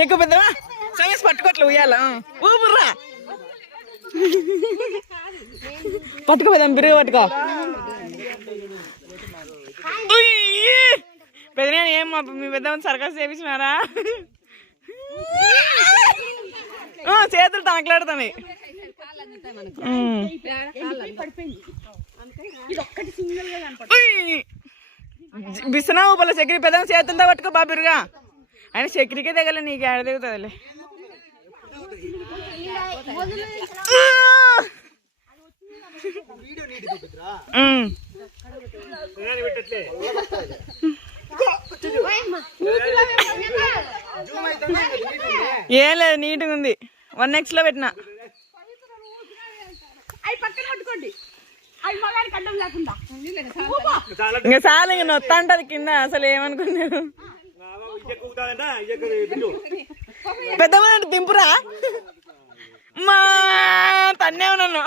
ఎక్కువ పెద్దవా సమేసి పట్టుకోట్లు ఉయ్యాల? ఊపుర్రా. పట్టుకో పెద్ద బిరుగు పట్టుకో. పెద్ద ఏం మీ పెద్ద సర్కస్ చేపించినారా? ఆ, చేతులు తనకలాడుతాయి బిసనా ఊపల చక్రి పెద్ద చేతులతో పట్టుకో బాబిరుగా ఆయన చక్రికే దిగలే నీకు ఆడ దిగుతుందిలే. ఏం లేదు నీట్గా ఉంది. వన్ ఎక్స్లో పెట్టిన. ఇంకా చాలా ఇంకా నొత్త అంటది కింద అసలు ఏమనుకున్నాను పెద్దమ్మ దింపురా. మా తన్నే ఉన్నాను.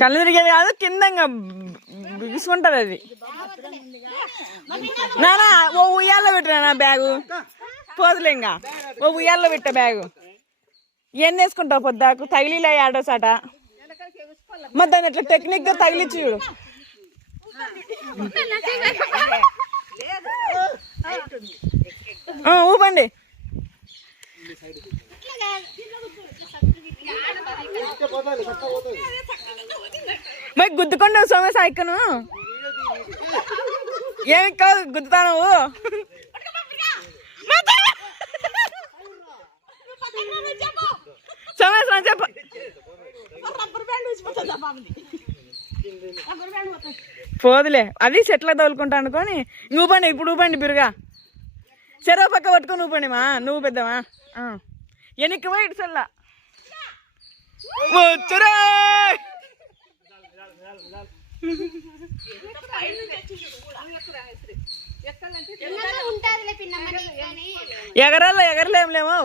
కళ్ళు తిరిగేది కాదు కింద ఇంకా బిగుసుకుంటది అది. నానా ఓ ఉయ్యాల్లో పెట్టినా నా బ్యాగు. పోదులే ఇంకా. ఓ ఉయ్యాల్లో పెట్టా బ్యాగు. ఎన్ని వేసుకుంటావు పొద్దాకు? తగిలిలే ఆడోసాట మరి దాన్ని ఎట్లా టెక్నిక్గా తగిలిచ్చి చూడు. ఊపండి. మరి గుద్దుకుండా సోమే సాయిక్కను? ఏమి కాదు గుద్దుతా నువ్వు. సోమేశ్వరం చెప్ప. పోదులే. అది చెట్ల తోలుకుంటా అనుకొని ఇంక ఊపండి ఇప్పుడు ఊపండి బిరుగా. చెరవ పక్క పట్టుకొని ఊపండి మా నువ్వు పెద్దమా. వెనక్కి పోయి ఇటు చల్ల వచ్చురా! ఎగరాల ఎగరలేములేమో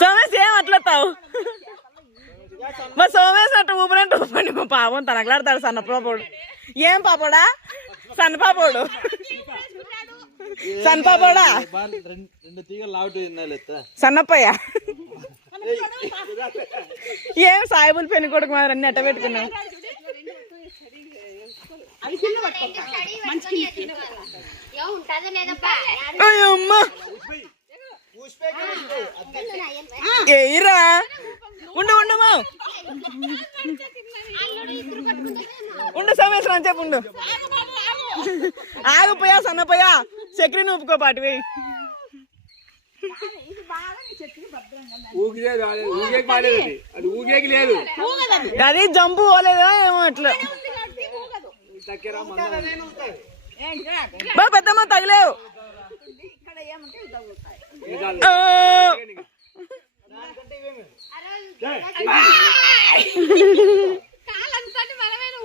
సోమేశ్ ఏం అట్లతావు మా సోమేశ్ అట్ట ఊపినట్టు ఊపండి మా పాపం తనకలాడతాడు సన్న పాపోడు. ఏం పాపోడా? సన్న పాపోడు. సన్న పాపోడా? సన్నప్పయ్య. ఏం సాయిబుల్ పెళ్ళి కొడుకు మాదిరి అన్ని అట్ట అయ్యమ్మ ఏయిరా ఉండు. ఉండమా ఉండు సమేశ్వరం అని చెప్పు ఉండు. ఆగిపోయా సన్నపోయా చక్రి నూపుకో పాటి పోయి అది. జంపు పోలేదో ఏమో అట్లా. బా పెద్దమ్మ తగిలేవు. ఆ.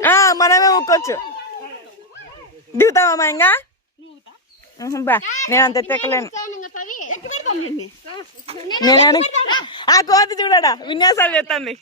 ఆ, మనమే ఊక్కోవచ్చు దిగుతావా మా ఇంకా? బా నేను అంత ఎత్తెక్కలేను. నేను ఆ కోతి చూడడా? విన్యాసాలు చేస్తుంది.